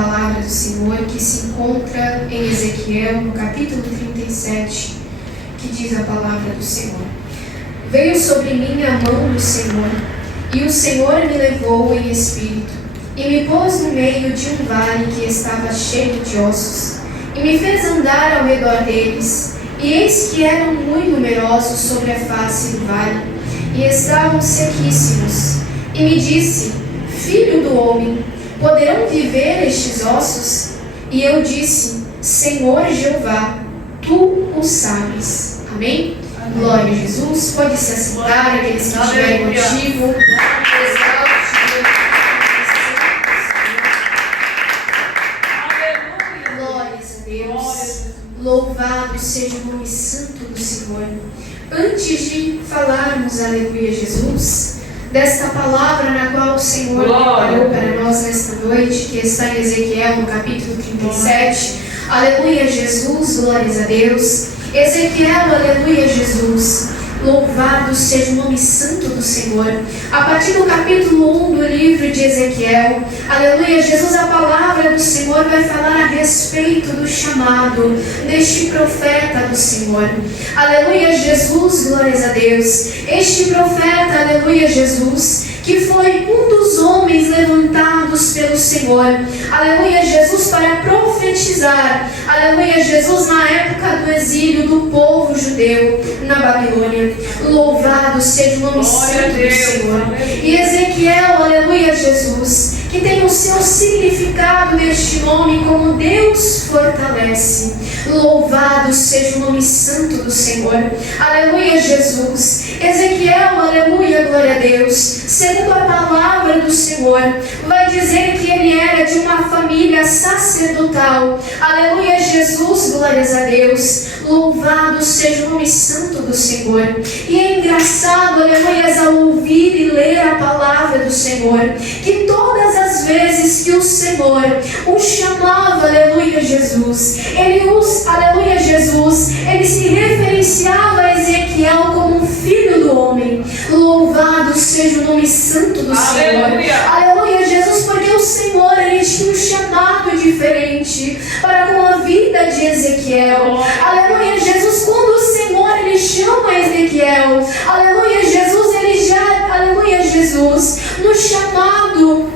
palavra do Senhor que se encontra em Ezequiel, no capítulo 37, que diz a palavra do Senhor. Veio sobre mim a mão do Senhor, e o Senhor me levou em espírito, e me pôs no meio de um vale que estava cheio de ossos, e me fez andar ao redor deles, e eis que eram muito numerosos sobre a face do vale, e estavam sequíssimos. E me disse: Filho do homem, poderão viver estes ossos? E eu disse: Senhor Jeová, tu o sabes. Amém? Amém. Glória a Jesus. Pode se assentar, aqueles que tiverem motivo. Glórias a Deus. Louvado seja o nome santo do Senhor. Antes de falarmos, aleluia, Jesus, desta palavra na qual o Senhor preparou para nós nesta noite, que está em Ezequiel, no capítulo 37. Aleluia, Jesus, glórias a Deus. Ezequiel, aleluia, Jesus. Louvado seja o nome santo do Senhor. A partir do capítulo 1 do livro de Ezequiel, aleluia, Jesus, a palavra do Senhor vai falar a respeito do chamado deste profeta do Senhor. Aleluia, Jesus, glórias a Deus. Este profeta, aleluia, Jesus, que foi um dos homens levantados pelo Senhor, aleluia, Jesus, para profetizar, aleluia, Jesus, na época do exílio do povo judeu na Babilônia. Louvado seja o nome santo do Senhor. E Ezequiel, aleluia, Jesus, que tem o seu significado neste nome como Deus fortalece. Louvado seja o nome santo do Senhor. Aleluia, Jesus. Ezequiel, aleluia, glória a Deus, segundo a palavra do Senhor, vai dizer que ele era de uma família sacerdotal. Aleluia, Jesus, glórias a Deus. Louvado seja o nome santo do Senhor. E é engraçado, aleluia, ao ouvir e ler a palavra do Senhor, que todas as vezes que o Senhor o chamava, aleluia, Jesus, aleluia, Jesus, ele se referenciava a Ezequiel como um filho do homem. Louvado seja o nome santo do Senhor. Aleluia, Jesus, porque o Senhor, ele tinha um chamado diferente para com a vida de Ezequiel. Aleluia, Jesus, quando o Senhor, ele chama Ezequiel, aleluia, Jesus, ele já, aleluia, Jesus, no chamado,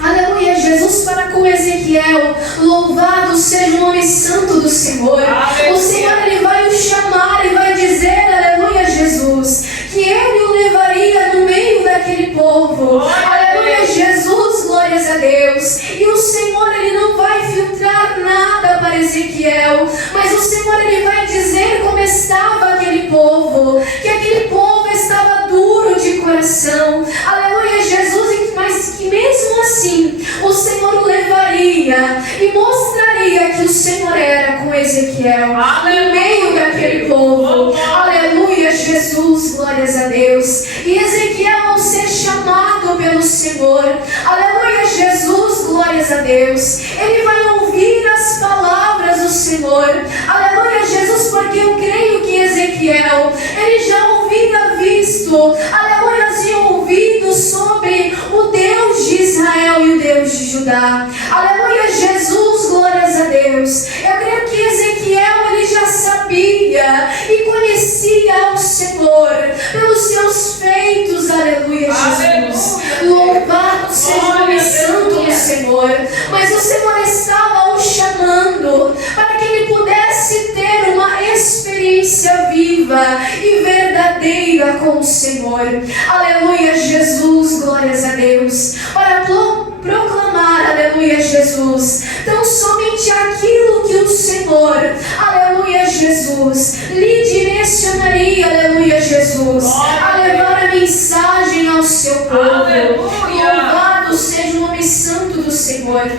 aleluia, Jesus, para com Ezequiel, louvado seja o nome santo do Senhor. Aleluia. O Senhor, ele vai o chamar e vai dizer, aleluia, Jesus, que ele o levaria no meio daquele povo. Aleluia, Jesus, glórias a Deus. E o Senhor, ele não vai filtrar nada para Ezequiel, mas o Senhor, ele vai dizer como estava aquele povo, que aquele povo estava duro de coração. Aleluia, Jesus, mas que mesmo assim o Senhor o levaria e mostraria que o Senhor era com Ezequiel no meio daquele povo. Aleluia, Jesus, glórias a Deus. E Ezequiel, ao ser chamado pelo Senhor, aleluia, Jesus, glórias a Deus, ele vai ouvir as palavras do Senhor. Aleluia, Jesus, porque eu creio que Ezequiel, ele já ouvia visto, aleluia, e ouvido sobre o Deus de Israel e o Deus de Judá. Aleluia, Jesus, glórias a Deus. Eu creio que Ezequiel, ele já sabia e conhecia o Senhor pelos seus feitos. Aleluia, Jesus. Louvado seja o nome santo do Senhor. Mas o Senhor estava o chamando para que ele pudesse ter uma experiência viva e verdadeira com o Senhor. Aleluia, Jesus, glórias a Deus. Para proclamar, aleluia, Jesus, tão somente aquilo que o Senhor, aleluia, Jesus, lhe direcionaria, aleluia, Jesus, a levar a mensagem ao seu povo. Louvado seja o nome santo do Senhor.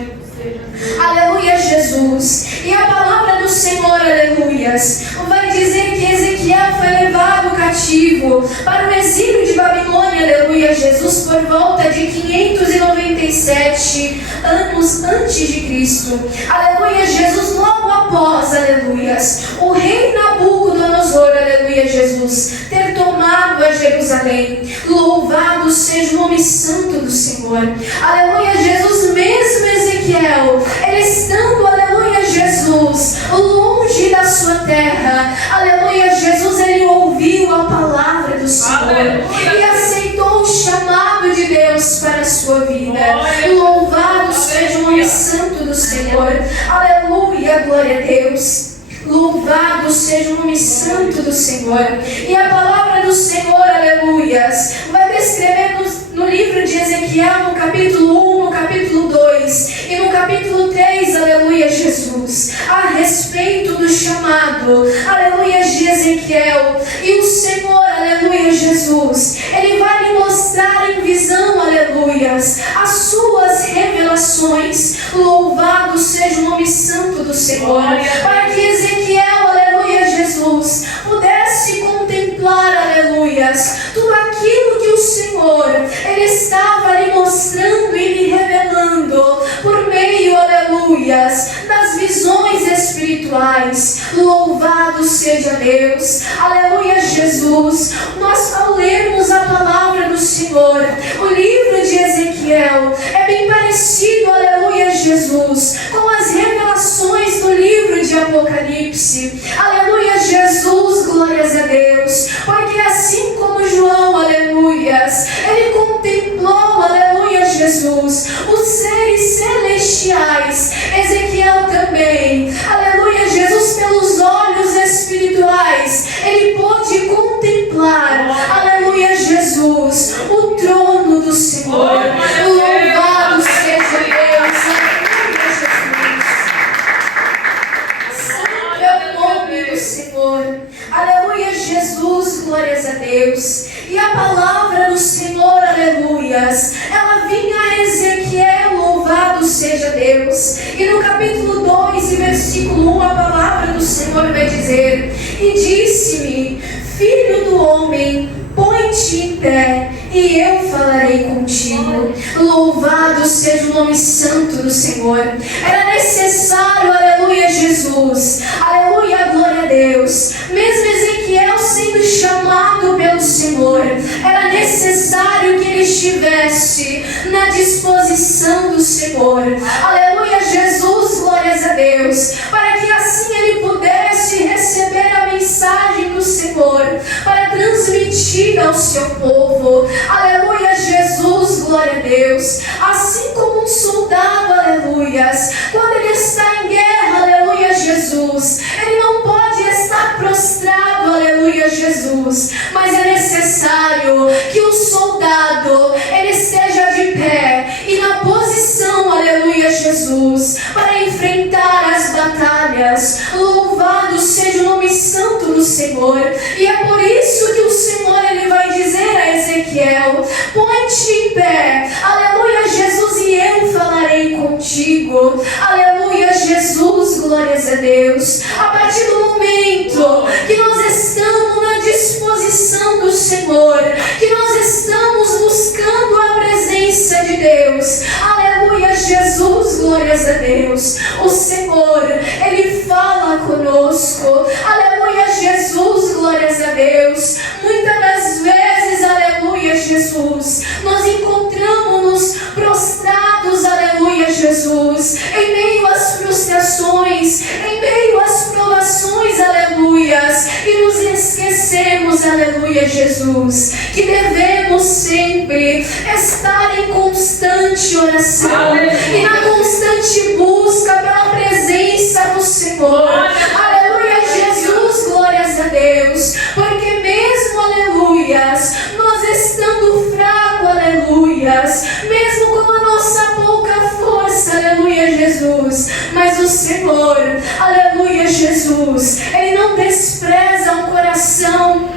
Aleluia, Jesus. E a palavra do Senhor, aleluias, vai dizer que Ezequiel foi levado cativo para o exílio de Babilônia, aleluia, Jesus, por volta de 597 anos antes de Cristo. Aleluia, Jesus, logo após, aleluias, o rei Nabucodonosor, aleluia, Jesus, ter tomado a Jerusalém. Louvado seja o nome santo do Senhor. Aleluia, Jesus, mesmo Ezequiel, santo do Senhor. Aleluia, glória a Deus. Louvado seja o nome santo do Senhor. E a palavra do Senhor, aleluias, vai descrever no livro de Ezequiel, no capítulo 1, no capítulo 2 e no capítulo 3, aleluia, Jesus, a respeito do chamado, aleluia, de Ezequiel. E o Senhor, aleluia, Jesus, Ele vai lhe mostrar em visão, aleluias, as suas revelações. Louvado seja o nome santo do Senhor. Para que Ezequiel, aleluia, Jesus, pudesse contemplar, aleluias, tudo aquilo que o Senhor, Ele estava lhe mostrando e lhe revelando por meio, aleluias, das visões espirituais. Louvado seja Deus, aleluia, Jesus. Nós, ao lermos a palavra do Senhor, o livro de Ezequiel é bem parecido, aleluia, Jesus, com as revelações do livro de Apocalipse. Aleluia, Jesus, glórias a Deus. Porque assim como João, aleluias, ele contemplou, aleluia, Jesus, os seres celestiais, Ezequiel também, aleluia, Jesus, pelos olhos espirituais, ele pôde contemplar, aleluia, Jesus, o trono do Senhor. Louvado seja Deus, aleluia, Jesus. Santo é o nome do Senhor. Aleluia, Jesus, glórias a Deus. E a palavra do Senhor, aleluias, ela vinha a Ezequiel, louvado seja Deus. E no capítulo 2 e versículo 1, a palavra do Senhor vai dizer: e disse-me, filho do homem, põe-te em pé, e eu falarei contigo. Louvado seja o nome santo do Senhor. Era necessário, aleluia, Jesus, aleluia, glória a Deus, mesmo Ezequiel sendo chamado pelo Senhor, era necessário que ele estivesse na disposição do Senhor. Aleluia, Jesus, glórias a Deus, para que assim ele pudesse receber a mensagem do Senhor, para transmitir ao seu povo. Aleluia, Jesus, glória a Deus. Assim como um soldado, aleluias, quando ele está em guerra, aleluia, Jesus, ele não pode estar prostrado, aleluia, Jesus, mas é necessário que o soldado, ele esteja de pé e na posição, aleluia, Jesus, para enfrentar as batalhas. Louvado seja o nome santo do Senhor. E é por isso que o Senhor, ele vai dizer a Ezequiel: põe-te em pé, aleluia, Jesus, e eu falarei contigo. Aleluia, Jesus, glórias a Deus. A partir do momento que nós estamos na disposição do Senhor, que nós estamos buscando a presença de Deus, aleluia, Jesus, glórias a Deus, o Senhor, Ele fala conosco. Aleluia, Jesus, glórias a Deus. Muitas das vezes, aleluia, Jesus, nós encontramos-nos prostrados, aleluia, Jesus, em meio às frustrações, em meio às provações, aleluias, e nos esquecemos, aleluia, Jesus, que devemos sempre estar em constante oração e na constante busca pela presença do Senhor. Aleluia, Jesus, glórias a Deus, porque mesmo, aleluias, nós estando fracos, aleluias, mesmo com a nossa pouca força, aleluia, Jesus, mas o Senhor, aleluia, Jesus, Ele não despreza um coração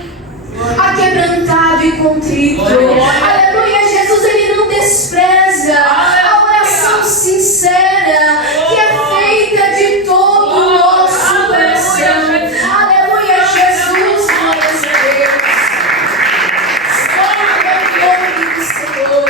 aquebrantado e contrito. Aleluia, Jesus, Ele não despreza a oração sincera que é feita de todo o nosso coração. Aleluia, Jesus, glórias a Deus. Santo é o nome do Senhor.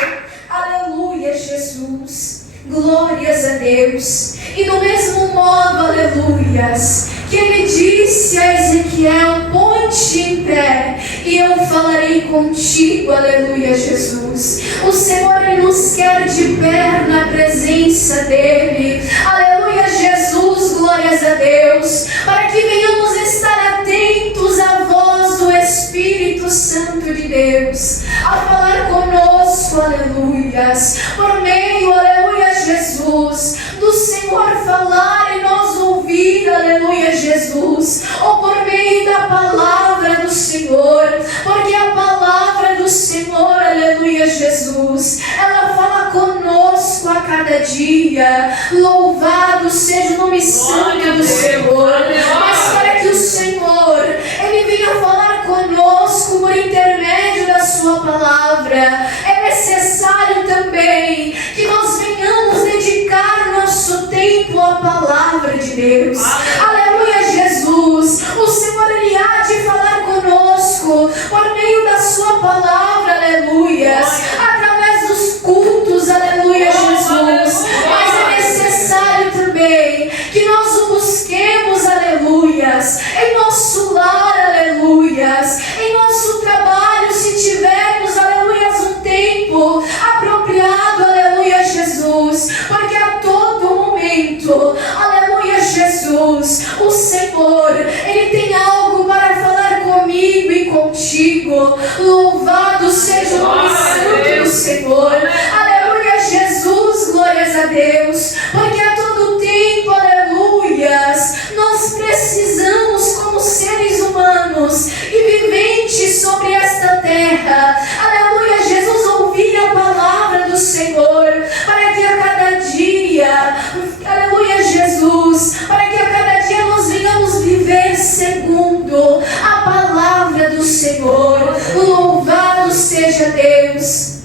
Aleluia, Jesus, glórias a Deus. E do mesmo modo, aleluias, que Ele disse a Ezequiel: põe-te em pé e eu falarei contigo, aleluia, Jesus. O Senhor, Ele nos quer de pé na presença dEle, aleluia, Jesus, glórias a Deus, para que venhamos estar atentos à voz do Espírito Santo de Deus, a falar conosco, aleluias, por meio, aleluia, Jesus, dos Senhor falar e nós ouvir, aleluia, Jesus, ou por meio da palavra do Senhor, porque a palavra do Senhor, aleluia, Jesus, ela fala conosco a cada dia. Louvado seja o nome santo do Senhor. Mas para que o Senhor, Ele venha falar conosco por intermédio da sua palavra, é necessário também que nós venhamos dedicar nosso tempo à palavra de Deus. Aleluia, Jesus. O Senhor, Ele há de falar conosco por meio da sua palavra, aleluia, através dos cultos, aleluia, Jesus. Mas é necessário também que nós o busquemos, aleluias, em nosso lar, aleluias, em nosso trabalho, se tivermos, aleluias, um tempo apropriado, aleluia, Jesus, porque a todo momento, aleluia, Jesus, o Senhor, Ele tem algo para falar comigo e contigo. Louvado seja o nome santo do Senhor. Aleluia, Jesus, glórias a Deus, porque a todo tempo, aleluias, nós precisamos, como seres humanos e viventes sobre esta terra, aleluia, Jesus, ouvir a palavra do Senhor, para que a cada dia, aleluia, Jesus, para que a cada dia nós venhamos viver segundo a palavra do Senhor. Louvado seja Deus.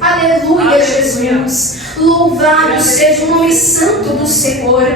Aleluia, Jesus. Louvado seja o nome santo do Senhor.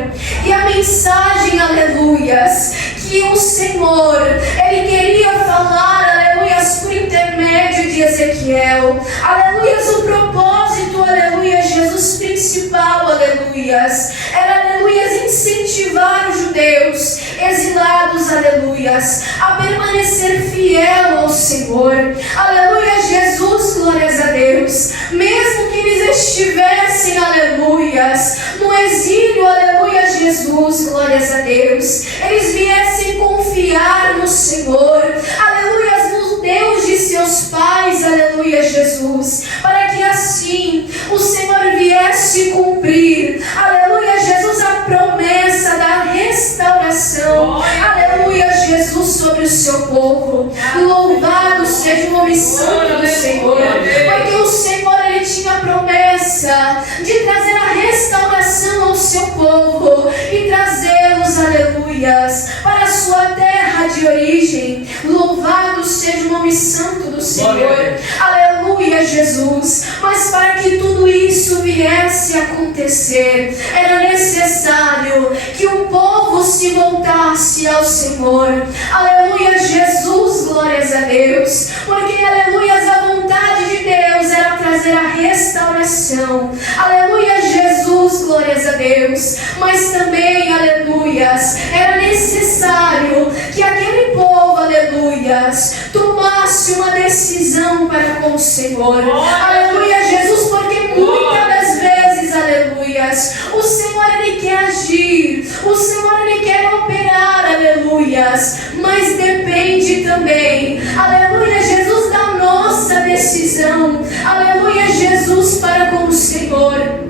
E a mensagem, aleluias, que o Senhor, Ele queria falar, aleluias, por intermédio de Ezequiel. Aleluias, o propósito, aleluia, Jesus, principal, aleluias, era, aleluias, incentivar os judeus exilados, aleluias, a permanecer fiel ao Senhor. Aleluia, Jesus, glórias a Deus. Mesmo que eles estivessem, aleluias, no exílio, aleluia, Jesus, glórias a Deus, eles viessem confiar no Senhor, aleluias, no Deus de seus pais, aleluia, Jesus, para que assim o Senhor viesse cumprir, aleluia, Jesus, a promessa da restauração, aleluia, Jesus, sobre o seu povo. Louvado seja o nome santo do Senhor, porque o Senhor, Ele tinha a promessa de trazer a restauração ao seu povo e trazê-los, aleluias, para a sua terra de origem. Louvado seja o nome santo do Senhor. Aleluia, Jesus. Mas para que tudo isso viesse a acontecer, era necessário que o povo se voltasse ao Senhor. Aleluia, Jesus, glórias a Deus. Porque, aleluias, a vontade de Deus era trazer a restauração. Aleluia, Jesus, glórias a Deus. Mas também, aleluias, era necessário que aquele povo, aleluias, tomasse uma decisão para com o Senhor. Aleluia, Jesus, porque muitas das vezes, aleluias, o Senhor, Ele quer agir, o Senhor, Ele quer operar, aleluias, mas depende também, aleluia, Jesus, da nossa decisão, aleluia, Jesus, para com o Senhor.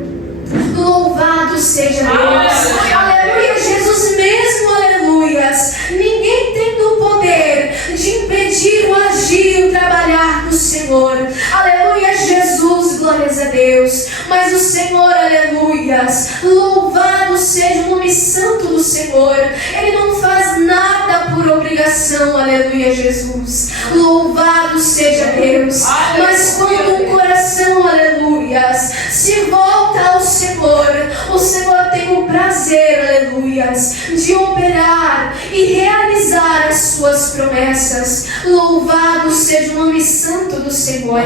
Louvado seja Deus. Aleluia, Jesus, mesmo, aleluias, ninguém tem o poder de impedir o agir, o trabalhar do Senhor. Aleluia, Jesus, glórias a Deus. Mas o Senhor, aleluias, louvado seja o nome santo do Senhor. Ele não faz nada por obrigação, aleluia, Jesus. Louvado seja Deus. Mas quando um coração, aleluias, se volta ao Senhor, o Senhor tem o prazer, aleluias, de operar e realizar as suas promessas. Louvado seja o nome santo do Senhor.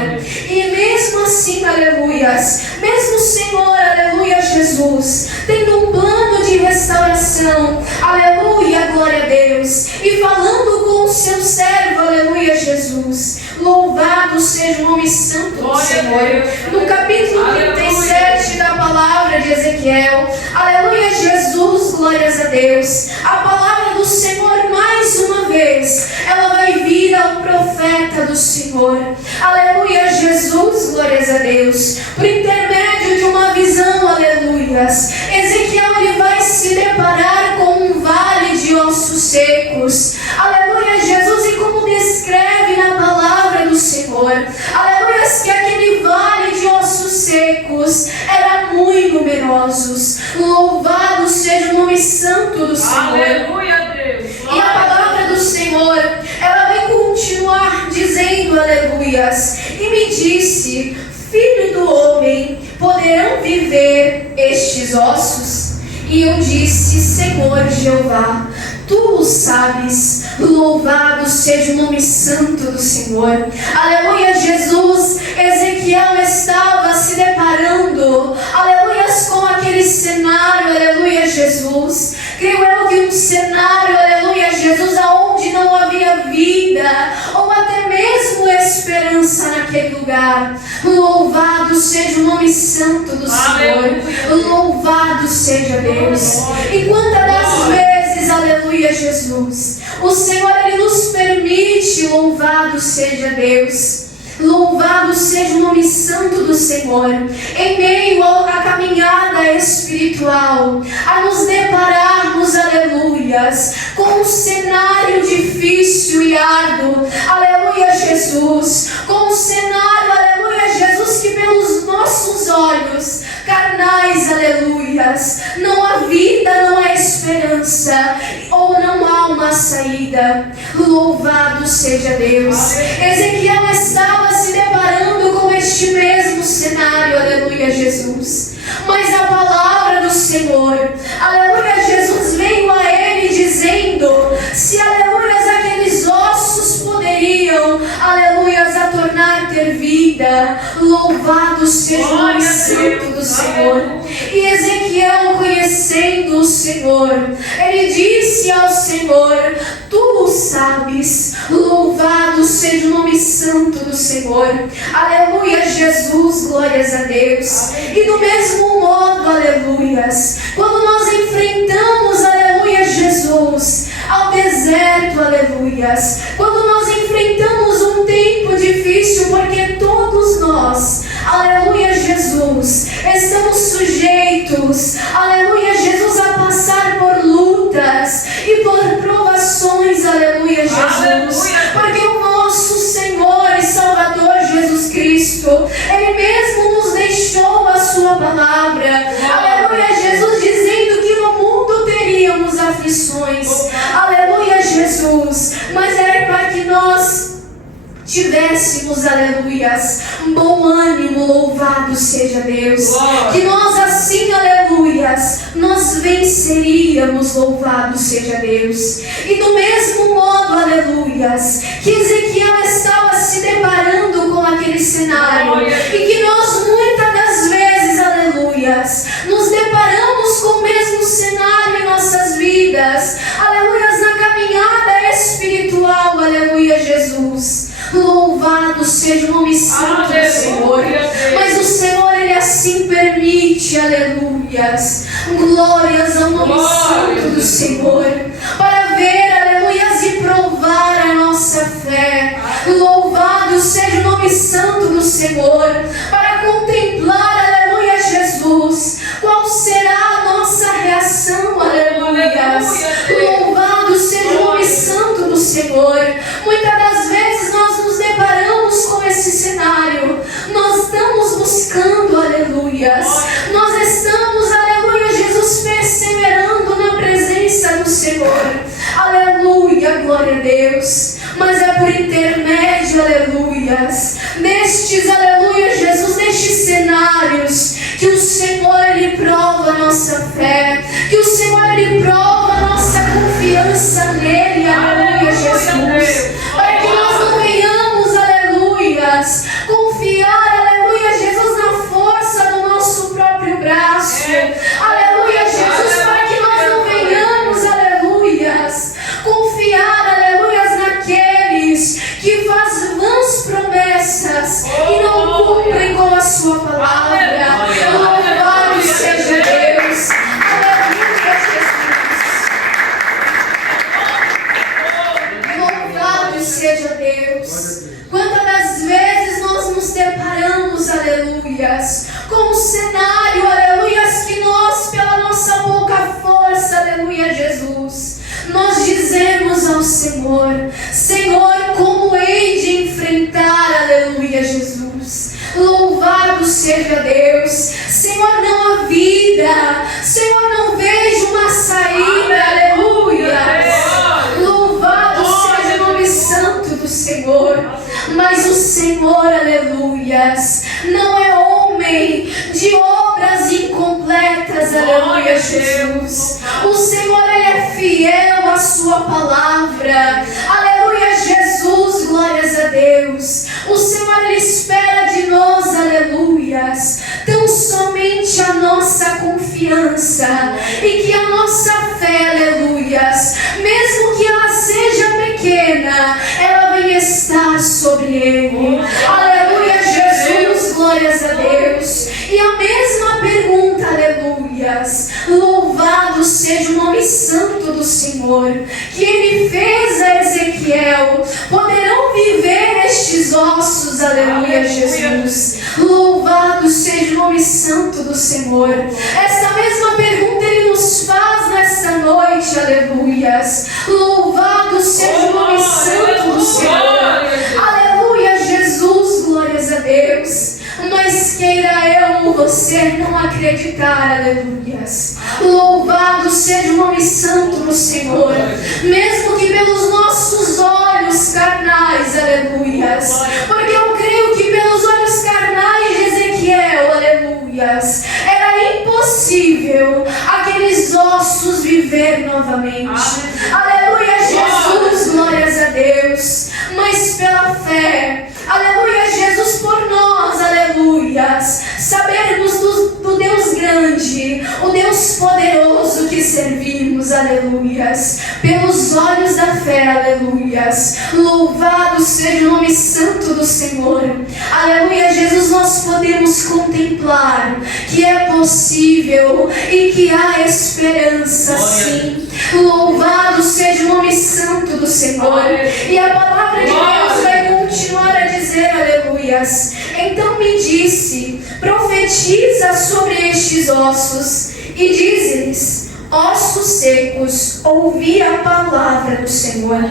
E mesmo assim, aleluias, mesmo o Senhor, aleluia, Jesus, tendo um plano de restauração, aleluia, glória a Deus, e falando com o seu servo, aleluia, Jesus, louvado seja o nome santo do Senhor. No capítulo 37 da palavra de Ezequiel, aleluia, Jesus, glórias a Deus, a palavra do Senhor mais uma vez, ela vai vir ao profeta do Senhor, aleluia, Jesus, glórias a Deus, por intermédio de uma visão, aleluias. Ezequiel seja o nome santo do Senhor. Aleluia, Deus. E a palavra do Senhor, ela vai continuar dizendo aleluias. E me disse: filho do homem, poderão viver estes ossos? E eu disse: Senhor Jeová, tu o sabes. Louvado seja o nome santo do Senhor. Aleluia, Jesus. Ezequiel estava se deparando, aleluias, com aquele cenário, aleluia, Jesus. Creio eu que um cenário, aleluia, Jesus, aonde não havia vida, ou até mesmo esperança naquele lugar. Louvado seja o nome santo do Senhor. Louvado seja Deus. E quantas das vezes, aleluia, Jesus, o Senhor, Ele nos permite, louvado seja Deus. Louvado seja o nome santo do Senhor. Em meio à caminhada espiritual, a nos depararmos, aleluias, com um cenário difícil e árduo, aleluia, Jesus, com um cenário, aleluia, Jesus, que pelos nossos olhos carnais, aleluias, não há vida, não há esperança, ou não há uma saída. Louvado seja Deus. Ezequiel estava se deparando com este mesmo cenário, aleluia, Jesus. Mas a palavra do Senhor, aleluia, Jesus, veio a ele dizendo: se, aleluia, aqueles ossos poderiam, aleluia, a tornar ter vida. Louvado seja o nome santo do Senhor. E Ezequiel, conhecendo o Senhor, ele disse ao Senhor: tu o sabes. Louvado seja o nome santo do Senhor. Aleluia, Jesus, glórias a Deus. E do mesmo modo, aleluias, quando nós enfrentamos, aleluia, Jesus, ao deserto, aleluias, quando nós enfrentamos um tempo difícil, porque todos nós, aleluia, Jesus, estamos sujeitos, aleluia, Jesus, a passar por lutas e por provações, aleluia, Jesus, aleluia. Porque o nosso Senhor e Salvador Jesus Cristo, Ele mesmo nos deixou a sua palavra, aleluia, Jesus, dizendo que no mundo teríamos aflições, aleluia, Jesus, mas era para que nós tivéssemos, aleluias, bom ânimo, louvado seja Deus. Que nós assim, aleluias, nós venceríamos, louvado seja Deus. E do mesmo modo, aleluias, que Ezequiel estava se deparando com aquele cenário, e que nós muitas das vezes, aleluias, nos deparamos com o mesmo cenário em nossas vidas, aleluias, na caminhada espiritual, aleluia, Jesus. Louvado seja o nome santo do Senhor. Mas o Senhor, Ele assim permite, aleluias, glórias ao nome santo do Senhor, para ver, aleluias, e provar a nossa fé. Louvado seja o nome santo do Senhor, para contemplar, aleluia, Jesus, qual será a nossa reação, aleluias. Louvado seja o nome santo do Senhor. Muitas das vezes nós nos deparamos com esse cenário, nós estamos buscando, aleluias, nós estamos, aleluia, Jesus, perseverando na presença do Senhor, aleluia, glória a Deus, mas é por intermédio, aleluias, destes, aleluia, Jesus, destes cenários, que o Senhor, Ele prova a nossa fé, que o Senhor, Ele prova a nossa confiança nele, aleluia, Jesus, para que nós não venhamos, aleluias, confiar, aleluia, Jesus, na força do nosso próprio braço, aleluia, Jesus, para que nós não venhamos, aleluias, confiar, aleluias, naqueles que fazem vãs promessas e não cumprem com a sua palavra. Louvado seja Deus, aleluia, Jesus. Louvado seja Deus. Quantas das vezes nós nos deparamos, aleluias, com um cenário, aleluias, que nós, pela nossa pouca força, aleluia, Jesus, nós dizemos ao Senhor: Senhor, como hei de enfrentar, aleluia, Jesus. Louvado seja Deus. Senhor, não há vida. Senhor, não vejo O Senhor, Ele é fiel à sua palavra. Aleluia, Jesus, glórias a Deus. O Senhor, Ele espera de nós, aleluias, tão somente a nossa confiança e que a nossa fé, aleluias, mesmo que ela seja pequena, ela venha estar sobre Ele. Aleluia, Jesus, glórias a Deus. E a mesma pergunta, aleluias, louvado seja o nome santo do Senhor, que Ele fez a Ezequiel. Poderão viver estes ossos, aleluia, Jesus. Louvado seja o nome santo do Senhor. Essa mesma pergunta Ele nos faz nesta noite, aleluias. Louvado seja o nome santo do Senhor. Aleluia, Jesus, glórias a Deus. Mas queira eu ou você não acreditar, aleluias. Louvado seja o nome santo do Senhor. Mesmo que pelos nossos olhos carnais, aleluias. Porque eu creio que pelos olhos carnais de Ezequiel, aleluias, era impossível aqueles ossos viver novamente. Aleluia, Jesus, glórias a Deus. Mas pela fé, aleluia, Jesus, por nós, aleluias, sabermos do Deus grande, o Deus poderoso que servimos, aleluias, pelos olhos da fé, aleluias. Louvado seja o nome santo do Senhor. Aleluia, Jesus, nós podemos contemplar que é possível e que há esperança, sim. Louvado seja o nome santo do Senhor. E a palavra de Deus vai continuar a dizer, aleluias. Então me disse, profetiza sobre estes ossos e dize-lhes, ossos secos, ouvi a palavra do Senhor.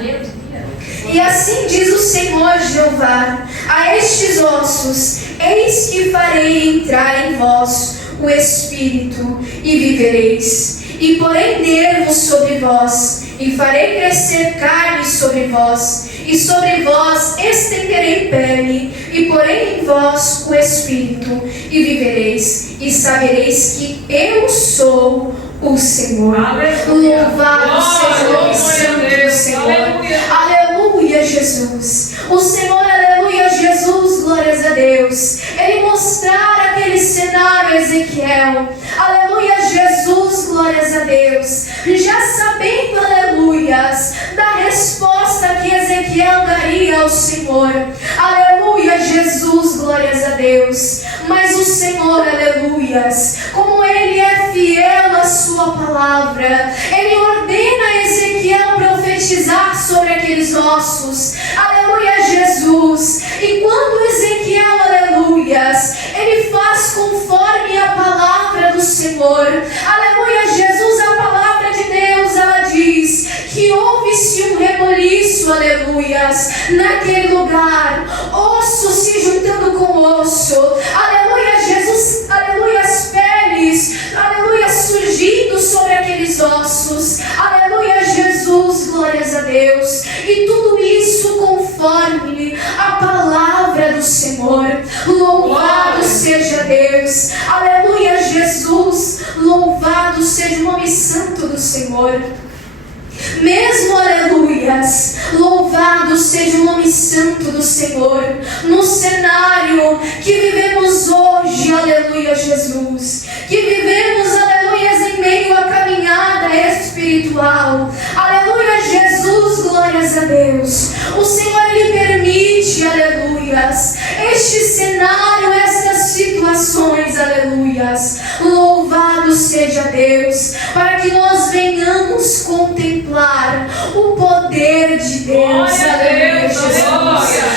E assim diz o Senhor Jeová a estes ossos, eis que farei entrar em vós o Espírito e vivereis. E porei nervos sobre vós, e farei crescer carne sobre vós, e sobre vós estenderei pele, e porei em vós o Espírito, e vivereis, e sabereis que eu sou o Senhor. Louvado seja o nome santo do Senhor. Aleluia, Jesus. O Senhor, aleluia, Jesus, glórias a Deus. Ele mostrar aquele cenário a Ezequiel. Aleluia, Jesus, glórias a Deus. Já sabendo, aleluias, da resposta que Ezequiel daria ao Senhor. Aleluia, Jesus, glórias a Deus. Mas o Senhor, aleluias, como Ele é fiel à sua palavra, Ele ordena a Ezequiel profetizar sobre aqueles ossos. Aleluia, Jesus. E quando Ezequiel, aleluias, ele faz conforme a palavra do Senhor. Aleluia, Jesus, a palavra de Deus, ela diz que houve-se um reboliço, aleluias, naquele lugar, osso se juntando com osso. Aleluia, Jesus, aleluia, as peles, aleluia, surgindo sobre aqueles ossos. Aleluia, Jesus, glórias a Deus. E tudo isso conforme a palavra do Senhor. Louvado seja Deus. Aleluia, Jesus. Louvado seja o nome santo do Senhor. Mesmo, aleluias, louvado seja o nome santo do Senhor, no cenário que vivemos hoje, aleluia, Jesus, que vivemos, aleluias, em meio à caminhada espiritual, aleluia, Jesus, glórias a Deus. O Senhor, Ele permite, aleluias, este cenário, estas situações, aleluias. Louvado seja Deus, para que nós venhamos contemplar o poder de Deus, aleluia, Jesus.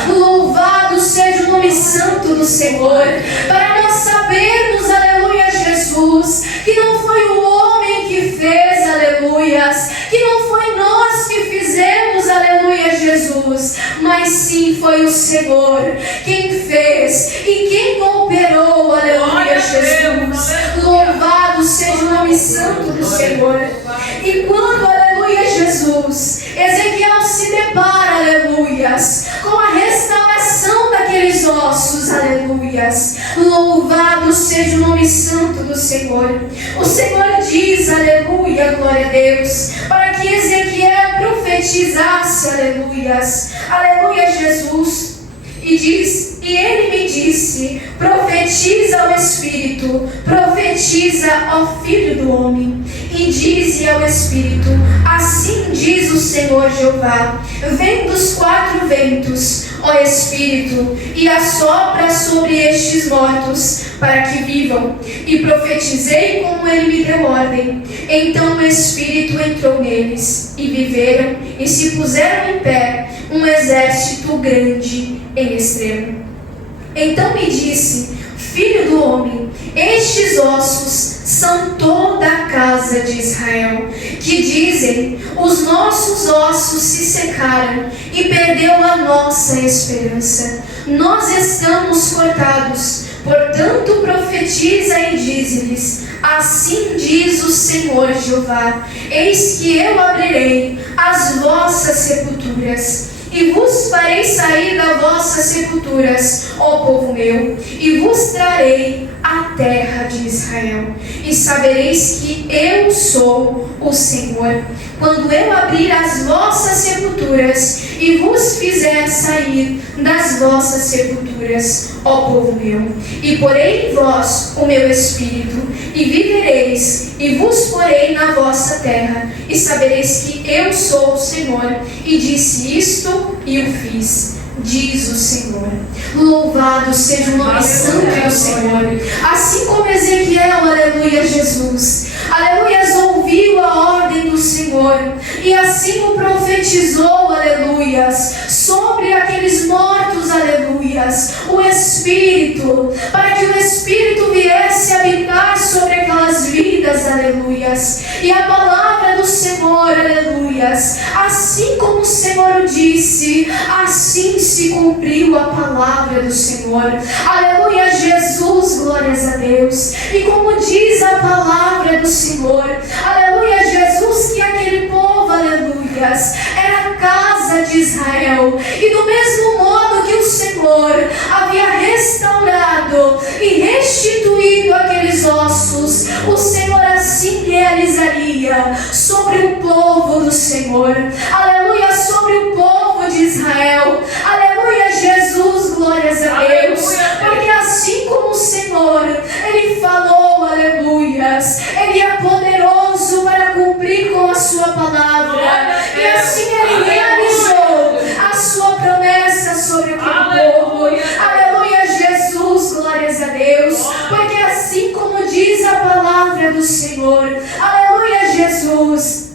Louvado seja o nome santo do Senhor, para nós sabermos, aleluia, Jesus, que não foi o homem que fez, aleluias, que não foi nós que fizemos, aleluia, Jesus, mas sim foi o Senhor quem fez e quem operou, aleluia, Jesus. Louvado seja o nome santo do Senhor. E quando, aleluia, Jesus, Ezequiel se depara, aleluias, com a restauração daqueles ossos, aleluias. Louvado seja o nome santo do Senhor. O Senhor diz, aleluia, glória a Deus, para que Ezequiel profetizasse, aleluias, aleluia, Jesus. E diz, e ele me disse: profetiza ao Espírito, profetiza ao Filho do Homem, e dize ao Espírito: assim diz o Senhor Jeová, vem dos 4 ventos, ó Espírito, e assopra sobre estes mortos, para que vivam. E profetizei como ele me deu ordem. Então o Espírito entrou neles, e viveram, e se puseram em pé, um exército grande em extremo. Então me disse: filho do homem, estes ossos são toda a casa de Israel, que dizem: os nossos ossos se secaram e perdeu a nossa esperança. Nós estamos cortados. Portanto profetiza e dize-lhes: assim diz o Senhor Jeová, eis que eu abrirei as vossas sepulturas, e vos farei sair das vossas sepulturas, ó povo meu, e vos trarei a terra de Israel, e sabereis que eu sou o Senhor, quando eu abrir as vossas sepulturas, e vos fizer sair das vossas sepulturas, ó povo meu, e porei em vós o meu Espírito, e vivereis, e vos porei na vossa terra, e sabereis que eu sou o Senhor, e disse isto e o fiz, diz o Senhor. Louvado seja o nome santo do Senhor. Assim como Ezequiel, aleluia, Jesus, aleluias, ouviu a ordem do Senhor, e assim o profetizou, aleluias, sobre aqueles mortos, aleluias, o Espírito, para que o Espírito viesse habitar sobre aquelas vidas, aleluias, e a palavra do Senhor, aleluias, assim como o Senhor disse, assim se cumpriu a palavra do Senhor, aleluia, Jesus, glórias a Deus. E como diz a palavra do Senhor, aleluia, Jesus, que aquele povo, aleluias, era a casa de Israel, e do mesmo modo que o Senhor havia restaurado e restituído aqueles ossos, o Senhor assim realizaria sobre o povo do Senhor, aleluia, sobre o povo de Israel, aleluia, Jesus, glórias a Deus, porque assim como o Senhor, Ele falou, aleluias, Ele é poderoso para cumprir com a sua palavra, e assim Ele realizou a sua promessa sobre aquele povo, aleluia, Jesus, glórias a Deus, porque assim como diz a palavra do Senhor, aleluia, Jesus,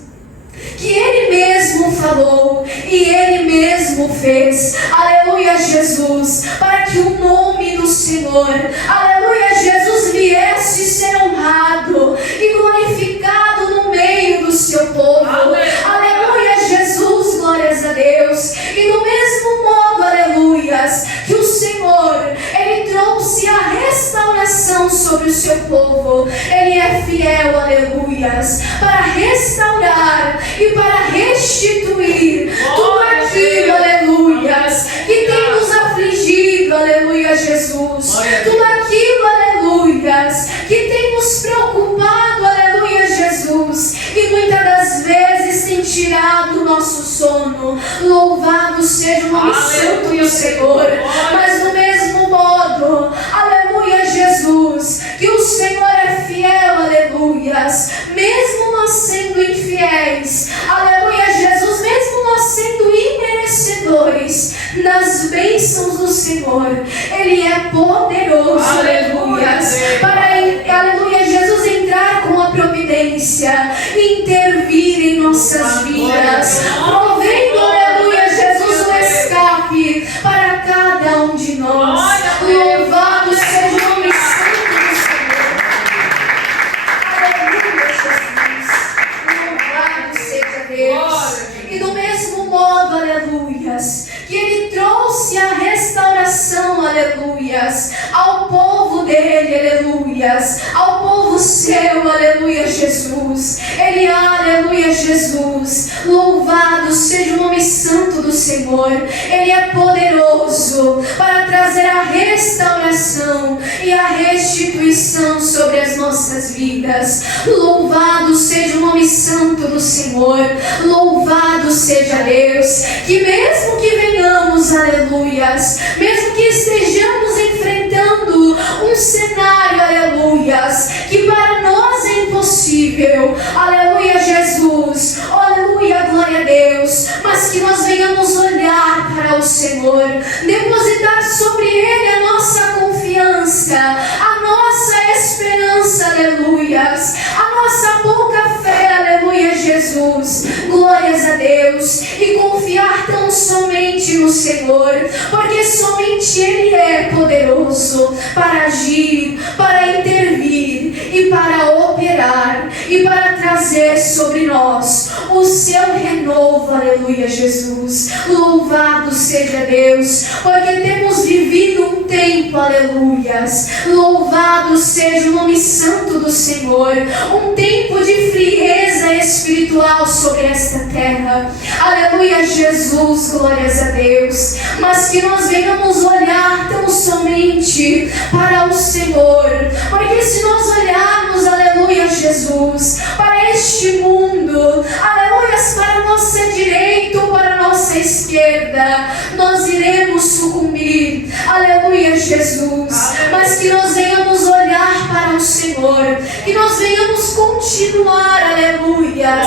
que Ele mesmo falou e Ele mesmo fez, aleluia, Jesus, para que o nome do Senhor, aleluia, Jesus, viesse ser honrado e glorificado no meio do seu povo, aleluia, Jesus, glórias a Deus. E do mesmo modo, aleluias, que o Senhor, Ele trouxe a restauração sobre o seu povo, Ele é fiel, aleluias, para restaurar e para restituir tudo aquilo, aleluias, que tem nos afligido, aleluia, Jesus, tudo aquilo, aleluias, que tem nos preocupado, aleluia, Jesus, e muitas das vezes tem tirado o nosso sono. Louvado seja o nome santo do Senhor. Mas do mesmo modo, aleluia, Jesus, que o Senhor é fiel, aleluias, mesmo nós sendo infiéis, aleluia, Jesus, mesmo nós sendo imerecedores das bênçãos do Senhor, Ele é poderoso, aleluias, para, aleluia, Jesus, entrar com a providência e intervir em nossas vidas, provendo, aleluia, Jesus, um escape para cada um de nós. Louvado seja o nome santo do Senhor. Aleluia, Jesus. Louvado seja Deus. E do mesmo modo, aleluias, que Ele trouxe a restauração, aleluias, ao povo dele, aleluias, ao povo seu, aleluia, Jesus. Ele, aleluia, Aleluia, Jesus. Louvado seja o nome santo do Senhor. Ele é poderoso para trazer a restauração e a restituição sobre as nossas vidas. Louvado seja o nome santo do Senhor. Louvado seja Deus. Que mesmo que venhamos, aleluias, mesmo que estejamos enfrentando um cenário, aleluias, que para nós é impossível, aleluia, Jesus, aleluia, glória a Deus, mas que nós venhamos olhar para o Senhor, depositar sobre Ele a nossa confiança, a nossa esperança, aleluias, a nossa pouca fé, aleluia, Jesus, glórias a Deus, e confiar tão somente no Senhor, porque somente Ele é poderoso para agir, para intervir e para operar e para trazer sobre nós o seu renovo, aleluia, Jesus. Louvado seja Deus, porque temos vivido um tempo, aleluias. Louvado seja o nome santo do Senhor, um tempo de frieza espiritual sobre esta terra, aleluia, Jesus, glórias a Deus, mas que nós venhamos olhar tão somente para o Senhor, porque se nós olharmos, aleluia, Jesus, para este mundo, aleluia, para a nossa direita ou para a nossa esquerda, nós iremos sucumbir, aleluia, Jesus, mas que nós venhamos olhar para o Senhor, que nós venhamos continuar, aleluia,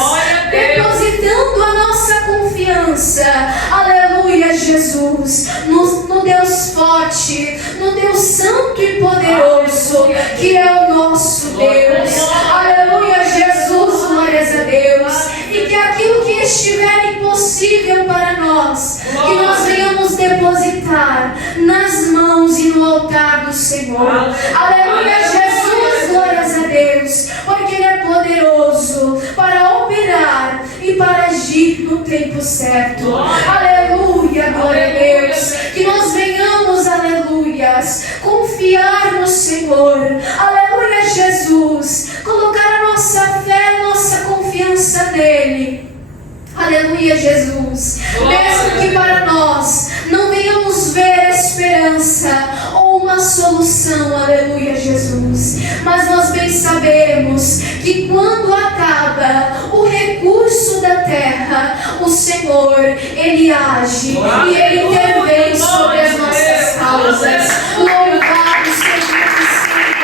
depositando a nossa confiança, aleluia, Jesus, no Deus forte, no Deus santo e poderoso, que é o nosso Deus, aleluia, Jesus, glórias a Deus, e que aquilo que estiver impossível para nós, que nós venhamos depositar nas mãos e no altar do Senhor, aleluia, Jesus, glórias a Deus, porque Ele é poderoso para operar e para agir no tempo certo, aleluia, glória a Deus, que nós venhamos, aleluias, confiar no Senhor, aleluia, Jesus, colocar a nossa fé, a nossa confiança nele, aleluia, Jesus, mesmo que para nós não venhamos ver esperança ou uma solução, aleluia, Jesus, mas nós bem sabemos que quando acaba o recurso da terra, o Senhor, Ele age e Ele intervém sobre as nossas causas. Louvado seja o Senhor,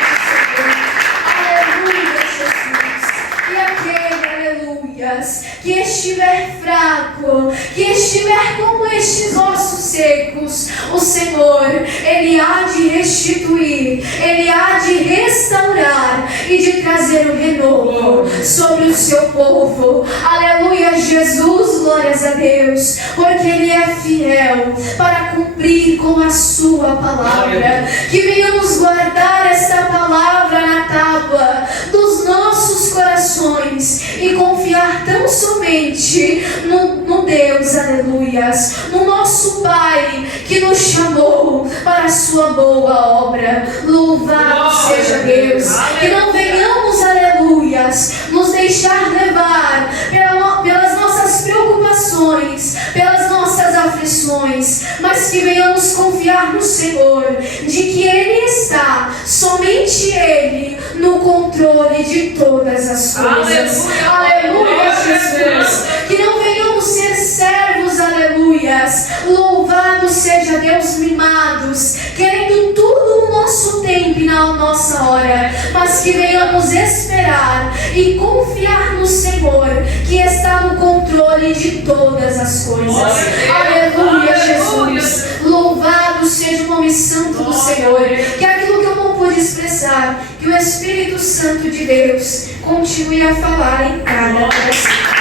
aleluia, Jesus. E aquele, aleluias, que estiver fraco, que estiver como estes ossos secos, o Senhor, Ele há de restituir, Ele há de restaurar e de trazer o renovo sobre o seu povo, aleluia, Jesus, glórias a Deus, porque Ele é fiel para cumprir com a sua palavra. Que venhamos guardar esta palavra na tábua dos nossos corações e confiar tão somente no Deus, aleluias, no nosso Pai que nos chamou para a sua boa obra. Louvado seja Deus. Que não venhamos, aleluias, nos deixar levar pelas nossas preocupações, pelas nossas aflições, mas que venhamos confiar no Senhor, de que Ele está, somente Ele, no controle de todas as coisas. Aleluia, Jesus. Que não venhamos ser servos, aleluias, louvado seja Deus, mimados, querendo tudo no nosso tempo e na nossa hora, mas que venhamos esperar e confiar no Senhor, que está no controle de todas as coisas. Aleluia, Jesus. Louvado seja o nome santo do Senhor. Que aquilo que eu não pude expressar, que o Espírito Santo de Deus continue a falar em cada coração.